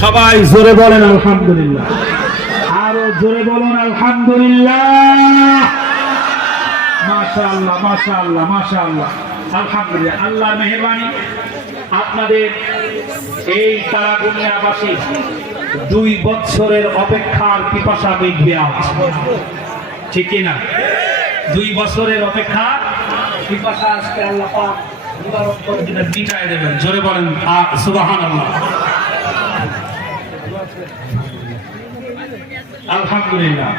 সবাই জোরে বলেন আলহামদুলিল্লাহ। আরও জোরে বলেন আলহামদুলিল্লাহ। আলহামদুলিল্লাহ আল্লাহ মেহরবানি। আপনাদের এই তারাগুনিয়াবাসী দুই বছরের অপেক্ষার পিপাসা মিটবে আজ। ঠিক না দুই বছরের অপেক্ষা পিপাসা আজকে আল্লাহ পাক জোরে বলেন সুবহানাল্লাহ। আলহামদুলিল্লাহ।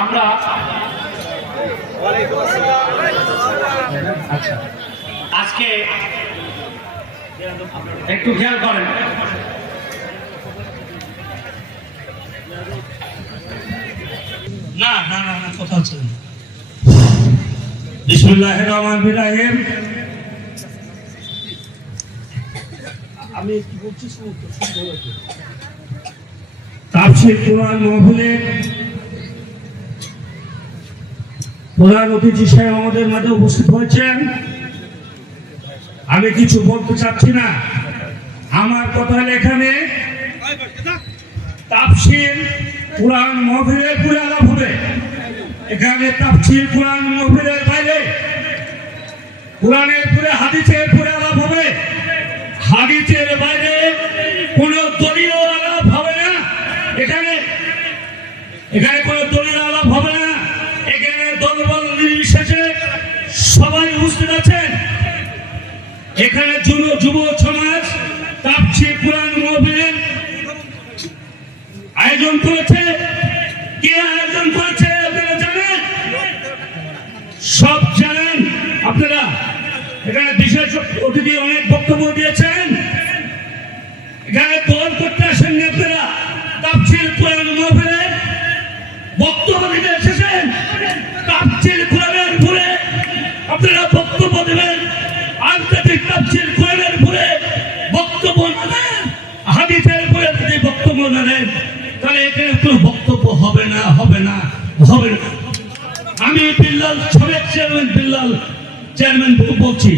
আমরা আচ্ছা। আজকে একটু খেয়াল করেন। না না না কথা হচ্ছে বিসমুল্লাহ রহমান বিরাহিম তাপসির প্রধান অতিথি সাহেব আমাদের মাঝে উপস্থিত হয়েছেন। আমি কিছু বলতে চাচ্ছি না। আমার কথা এখানে তাপসির কোরআন মহফিলের পুরে আলাপ হবে। এখানে তাফসির কোরআন মহফিলের বাইরে কোরআনের পুরে হাদিসের পুরে আলাপ হাদিসের বাইরে কোন দলীয় আলাপ হবে না। এখানে এখানে কোন দলীয় আলাপ হবে না। এখানে দলবল নির্বিশেষে সবাই উপস্থিত আছেন। এখানে যুব যুব সমাজ তাপসির কোরআন মহফিলের আয়োজন করেছে। কে আয়োজন করেছে আপনারা জানেন? সব জানেন আপনারা। এখানে বিশেষ অতিথি অনেক বক্তব্য দিয়েছেন এখানে দল করতে আসেননি আপনারা তাপসিল কোরআন মহফিলে বক্তব্য দিতে এসেছেন তাপসিল কোরআনের ভুলে আপনারা বক্তব্য দেবেন আন্তর্জাতিক তাপসিল কোরআনের ভুলে বক্তব্য না দেন হাদিসের ভুলে যদি বক্তব্য তাহলে এখানে কোনো বক্তব্য হবে না হবে না হবে না। আমি বিল্লাল, সাবেক চেয়ারম্যান বিল্লাল, চেয়ারম্যান বলছি।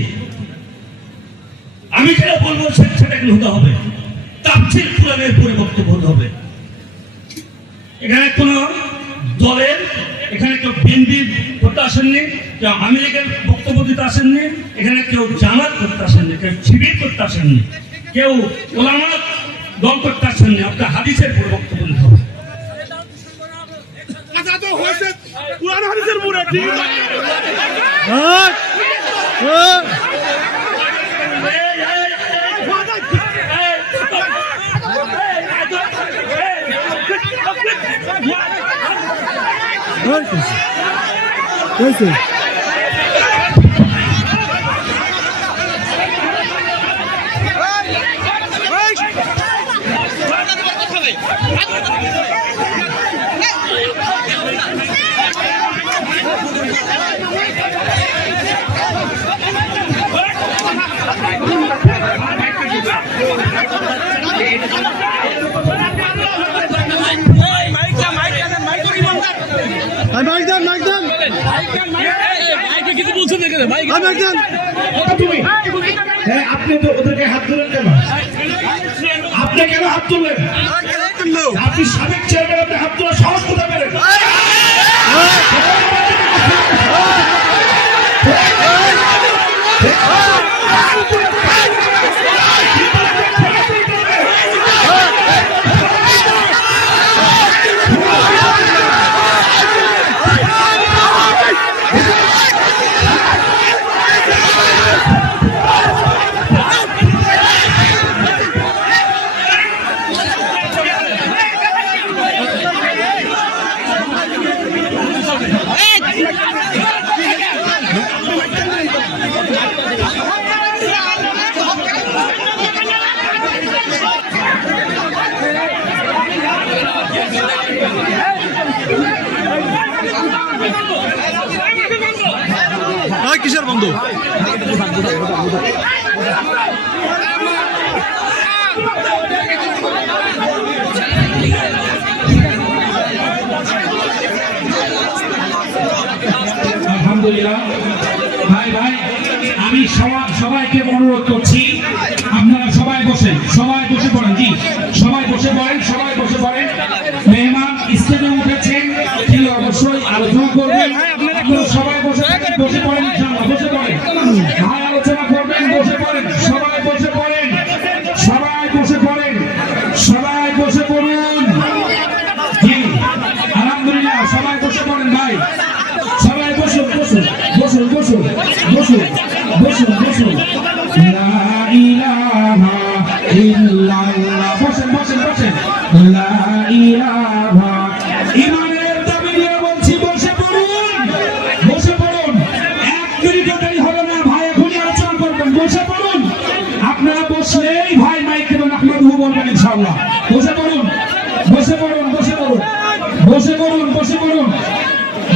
আমি যেটা বলব সেটা কিন্তু হতে হবে। তাপসিল কোরআনের পরে হবে। এখানে কোন দলের, এখানে কেউ বিএনপি করতে আসেননি, কেউ লীগের বক্তব্য দিতে আসেননি, এখানে কেউ জামাত করতে আসেননি, কেউ শিবির করতে আসেননি, কেউ ওলামাত দল করতে আসেননি আপনার হাদিসের পরে বক্তব্য দিতে হবে। কথা মাইক দেন মাইক দেন। মাইক দেন। তুমি হ্যাঁ আপনি তো ওদেরকে হাত ধরেন কেন? আপনি কেন হাত তুললেন? আপনি সাবেক চেয়ারম্যান আপনি হাত তোলা সাহস কিসের বন্ধু? আলহামদুলিল্লাহ। ভাই ভাই, আমি সবাই সবাইকে অনুরোধ করছি, আপনারা সবাই বসেন, সবাই বসে পড়েন, জি, সবাই বসে পড়েন, সবাই বসে পড়েন। আলোচনা করবেন। আপনারা সবাই বসে বসে পড়েন বসে পড়ুন বসে পড়ুন বসে পড়ুন বসে পড়ুন বসে পড়ুন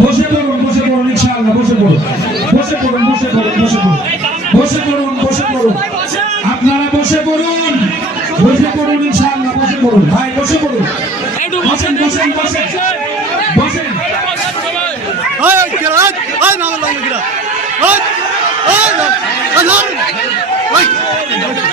বসে পড়ুন বসে পড়ুন ইনশাআল্লাহ বসে পড়ুন বসে পড়ুন বসে পড়ুন বসে পড়ুন বসে পড়ুন বসে পড়ুন আপনারা বসে পড়ুন বসে পড়ুন ইনশাআল্লাহ বসে পড়ুন ভাই বসে পড়ুন বসেন বসেন বসেন বসেন ওই ওই কেরা ওই ওই না আমার লাগে কেরা ওই ওই না ওই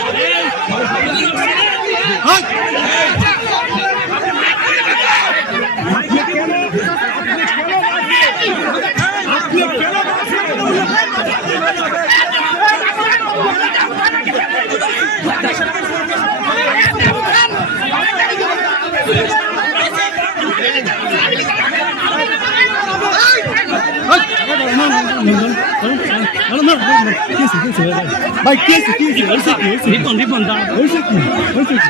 ভাই কি আছে কি আছে হইছে কি হইছে রিপন রিপন দা হইছে কি হইছে কি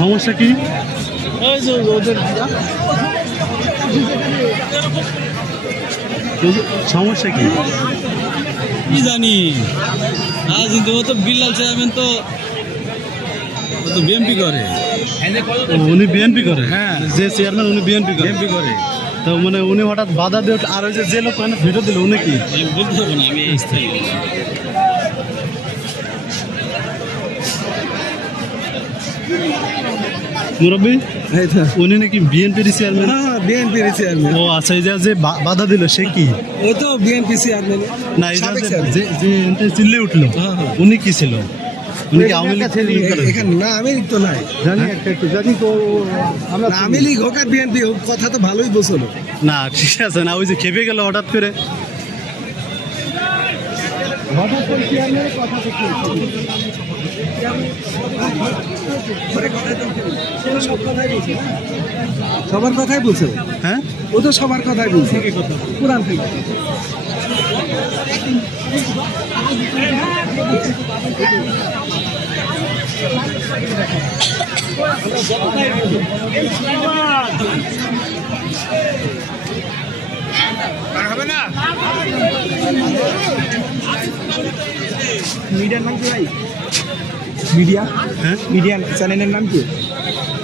সমস্যা কি? সমস্যা কি? কি জানি? আজ কিন্তু ও তো বিল্লাল চেয়ারম্যান তো ও তো বিএনপি করে। উনি বিএনপি করে? হ্যাঁ। যে চেয়ারম্যান উনি বিএনপি করে। বিএমপি করে। তো মানে উনি হঠাৎ বাধা দিয়ে আর ওই যে লোক মানে ভিডিও দিল উনি কি আমি বলতে পারব না আমি স্থায়ী মুরব্বী উনি নাকি বিএনপির চেয়ারম্যান হ্যাঁ বিএনপি চেয়ারম্যান ও আচ্ছা এই যে যে বাধা দিল সে কি ও তো বিএনপি চেয়ারম্যান না এই যে- যে যে এনতে চিল্লে উঠল হ্যাঁ, হ্যাঁ। উনি কি ছিল না আমি তো নাই। জানি একটা একটু জানি তো আমরা আমি লীগ হোক আর বিএনপি হোক কথা তো ভালোই বসল। না ঠিক আছে না ওই যে খেপে গেল হঠাৎ করে। সবার কথাই বলছে। হ্যাঁ? ও তো সবার কথাই বলছে। কোরআন থেকে। মিডিয়ার নাম কি ভাই? মিডিয়া? হ্যাঁ? মিডিয়া চ্যানেলের নাম কি?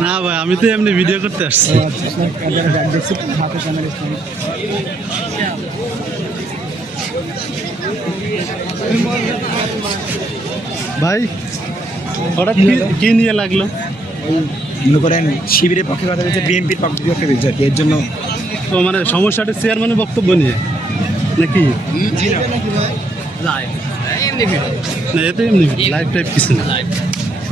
না ভাই আমি তো এমনি ভিডিও করতে আসছি। ভাই হঠাৎ কি- নিয়ে লাগল? মনে করেন শিবিরের পক্ষে কথা বলছে বিএনপির পক্ষে পক্ষে বলছে আর কি এর জন্য তো মানে সমস্যাটা চেয়ারম্যানের বক্তব্য নিয়ে নাকি? না এতে এমনি লাইভ টাইপ কিছু না।